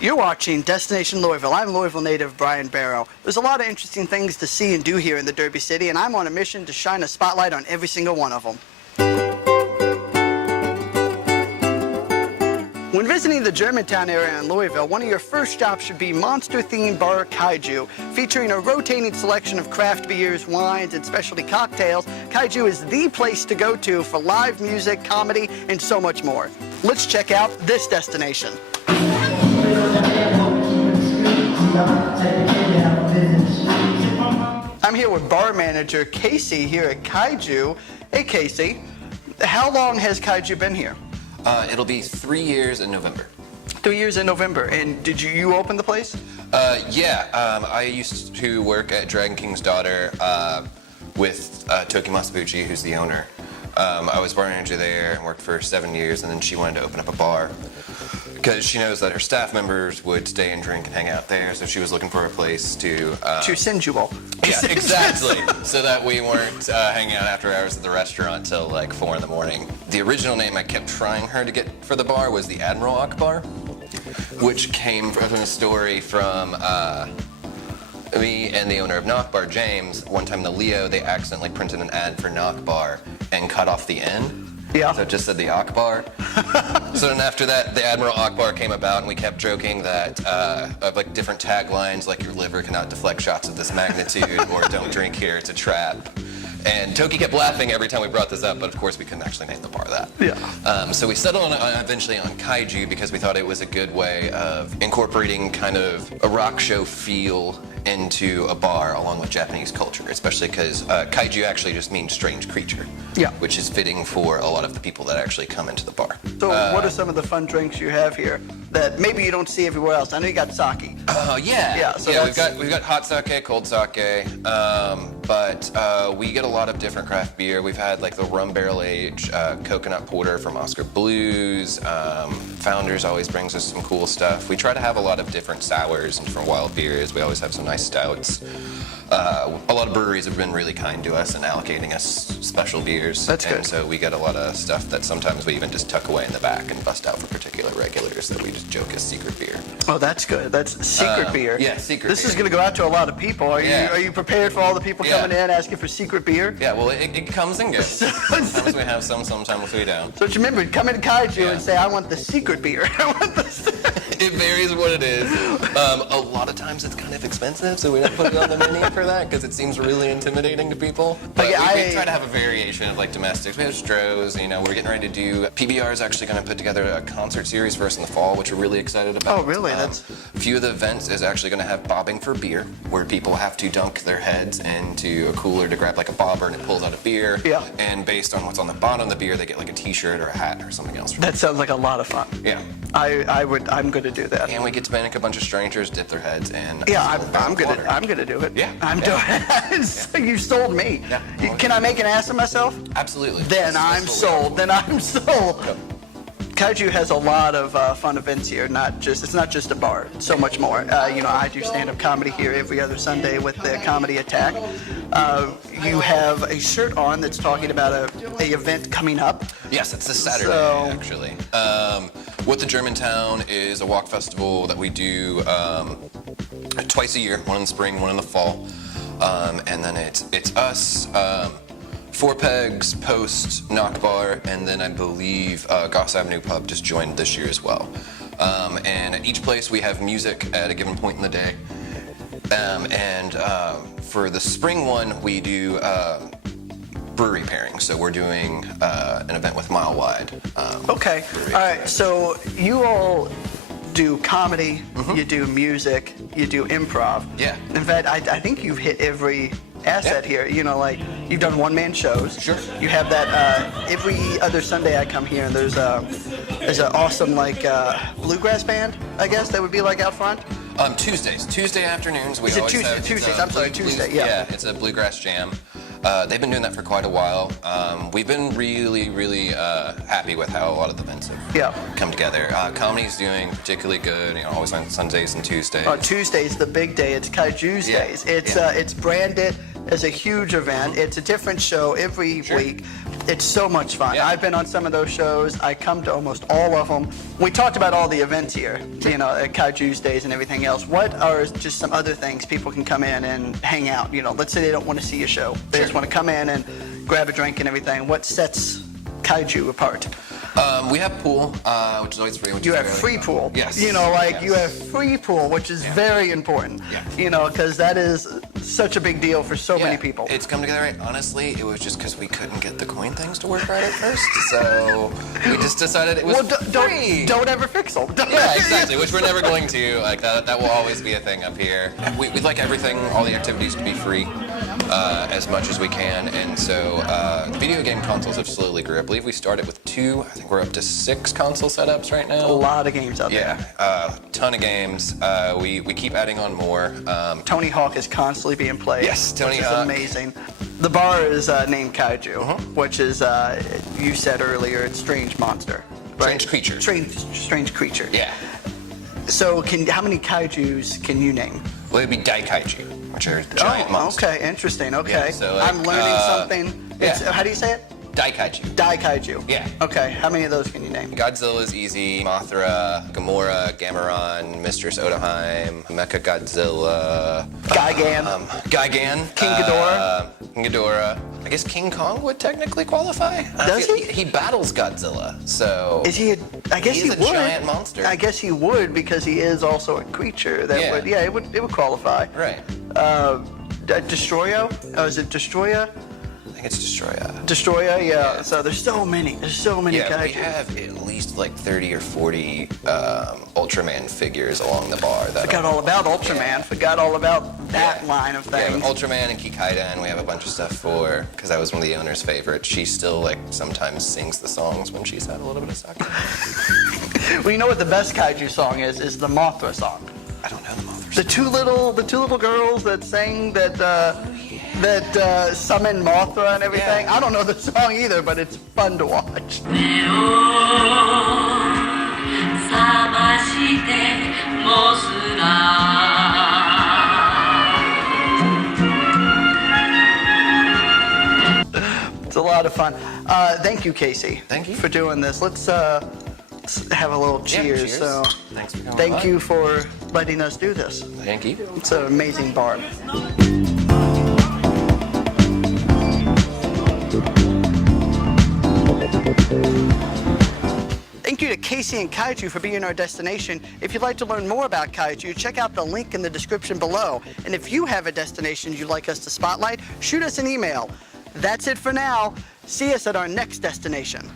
You're watching Destination Louisville. I'm Louisville native Brian Barrow. There's a lot of interesting things to see and do here in the Derby City, and I'm on a mission to shine a spotlight on every single one of them. When visiting the Germantown area in Louisville, one of your first stops should be monster-themed bar Kaiju. Featuring a rotating selection of craft beers, wines, and specialty cocktails, Kaiju is the place to go to for live music, comedy, and so much more. Let's check out this destination. I'm here with bar manager Casey here at Kaiju. Hey Casey, how long has Kaiju been here? It'll be 3 years in November. 3 years in November. And did you open the place? I used to work at Dragon King's Daughter with Toki Masabuchi, who's the owner. I was bar manager there and worked for 7 years, and then she wanted to open up a bar because she knows that her staff members would stay and drink and hang out there, so she was looking for a place to sensual. Yeah, exactly. So that we weren't hanging out after hours at the restaurant till like 4 in the morning. The original name I kept trying her to get for the bar was the Admiral Akbar, which came from a story from me and the owner of Knock Bar, James. One time in the Leo, they accidentally printed an ad for Knock Bar and cut off the N. Yeah. So it just said the Akbar. So then after that, the Admiral Akbar came about, and we kept joking that of like different taglines, like your liver cannot deflect shots of this magnitude, or don't drink here, it's a trap. And Toki kept laughing every time we brought this up, but of course we couldn't actually name the bar that. Yeah. So we settled on eventually on Kaiju because we thought it was a good way of incorporating kind of a rock show feel into a bar along with Japanese culture, especially because Kaiju actually just means strange creature. Yeah. Which is fitting for a lot of the people that actually come into the bar. So what are some of the fun drinks you have here that maybe you don't see everywhere else? I know you got sake. Yeah. So yeah, we've got hot sake, cold sake, but we get a lot of different craft beer. We've had like the rum barrel aged coconut porter from Oscar Blues. Founders always brings us some cool stuff. We try to have a lot of different sours and different wild beers. We always have some nice stouts. A lot of breweries have been really kind to us in allocating us special beers. That's good. And so we get a lot of stuff that sometimes we even just tuck away in the back and bust out for particular regulars that we just joke is secret beer. Oh, that's good. That's secret beer. Yeah, secret This beer. is going to go out to a lot of people. Are you prepared for all the people coming in asking for secret beer? Yeah, well, it comes and goes. Sometimes we have some, sometimes we don't. So remember, come into Kaiju and say, I want the secret beer. I want the... It varies what it is. A lot of times it's kind of expensive, so we don't put it on the menu for that because it seems really intimidating to people. But we try to have a variation of like domestics. We have Strohs, we're getting ready to do. PBR is actually going to put together a concert series for us in the fall, which we're really excited about. Oh, really? A few of the events is actually going to have bobbing for beer, where people have to dunk their heads into a cooler to grab like a bobber, and it pulls out a beer. Yeah. And based on what's on the bottom of the beer, they get like a T-shirt or a hat or something else. That sounds like a lot of fun. Yeah. I'm going to do that. And we get to make a bunch of strangers dip their heads in. Yeah, I'm gonna do it. Yeah. I'm doing it. You sold me. Yeah. Can I make an ass of myself? Absolutely. Then I'm sold. Then I'm sold. Yep. Kaiju has a lot of fun events here. It's not just a bar. It's so much more. I do stand-up comedy here every other Sunday with the Comedy Attack. You have a shirt on that's talking about a event coming up. Yes, it's this Saturday actually. What the Germantown is a walk festival that we do twice a year, one in the spring, one in the fall, and then it's us. Four Pegs, Post, Knock Bar, and then I believe Goss Avenue Pub just joined this year as well. And at each place we have music at a given point in the day. And for the spring one, we do brewery pairing. So we're doing an event with Mile Wide. Okay. All right. So you all do comedy, you do music, you do improv. Yeah. In fact, I think you've hit every asset here. You've done one-man shows. Sure. You have that every other Sunday I come here, and there's an awesome bluegrass band, I guess, that would be like out front. Tuesday afternoons. We Is it always have Tuesdays? I'm sorry, Tuesday. Yeah. Yeah, it's a bluegrass jam. They've been doing that for quite a while. We've been really, really happy with how a lot of the events have come together. Comedy's doing particularly good. Always on Sundays and Tuesdays. Tuesday's the big day. It's Kaiju's days. It's branded. is a huge event. It's a different show every week. It's so much fun. Yeah. I've been on some of those shows. I come to almost all of them. We talked about all the events here, you know, at Kaiju's Days and everything else. What are just some other things people can come in and hang out? You know, let's say they don't want to see a show. They just want to come in and grab a drink and everything. What sets Kaiju apart? We have pool, which is always free. You have free pool. Yes. You know, like you have free pool, which is very important. Yeah. You know, because that is such a big deal for so many people. It's come together right. Honestly, it was just because we couldn't get the coin things to work right at first, so we just decided it was free. Don't ever fix them. Yeah, exactly. Which we're never going to. Like that will always be a thing up here. We'd like everything, all the activities to be free, as much as we can. And so video game consoles have slowly grew. I believe we started with 2. I think we're up to 6 console setups right now. A lot of games out there. Yeah, ton of games. We keep adding on more. Tony Hawk is constantly being played. Yes, Tony which is Hawk. amazing. The bar is named Kaiju, which is, you said earlier, it's strange monster. Right? Strange creature. Strange creature. Yeah. So how many Kaijus can you name? Well, it'd be Kaiju, which are giant monsters. Okay, interesting. Okay. Yeah, so like, I'm learning something. yeah. How do you say it? Kaiju. Kaiju. Yeah. Okay, how many of those can you name? Godzilla's easy. Mothra, Gamora, Gameron, Mistress Odoheim, Mecha Godzilla. Gigan. Gigan. King Ghidorah. King Ghidorah. I guess King Kong would technically qualify. Does he? He battles Godzilla, so. Is he I guess he He's would. a giant monster. I guess he would because he is also a creature that Yeah. would. Yeah, it would qualify. Right. Destroyo? Oh, is it Destroya? I think it's Destroya. Destroya, yeah. So there's so many. There's so many Yeah, we Kaiju. have at least like 30 or 40 Ultraman figures along the bar. That Forgot all about Ultraman. Yeah. Forgot all about that line of Yeah, things. Ultraman and Kikaida, and we have a bunch of stuff for, because that was one of the owner's favorites. She still like sometimes sings the songs when she's had a little bit of sake. Well, you know what the best Kaiju song is the Mothra song. I don't know the Mothra. The two little girls that sang that summon Mothra and everything. Yeah. I don't know the song either, but it's fun to watch. It's a lot of fun. Thank you, Casey. Thank you. For doing this. Let's have a little cheers. cheers. So, Thanks for coming thank by. you for letting us do this. Thank you. It's an amazing bar. Thank you to Casey and Kaiju for being our destination. If you'd like to learn more about Kaiju, check out the link in the description below. And if you have a destination you'd like us to spotlight, shoot us an email. That's it for now. See us at our next destination.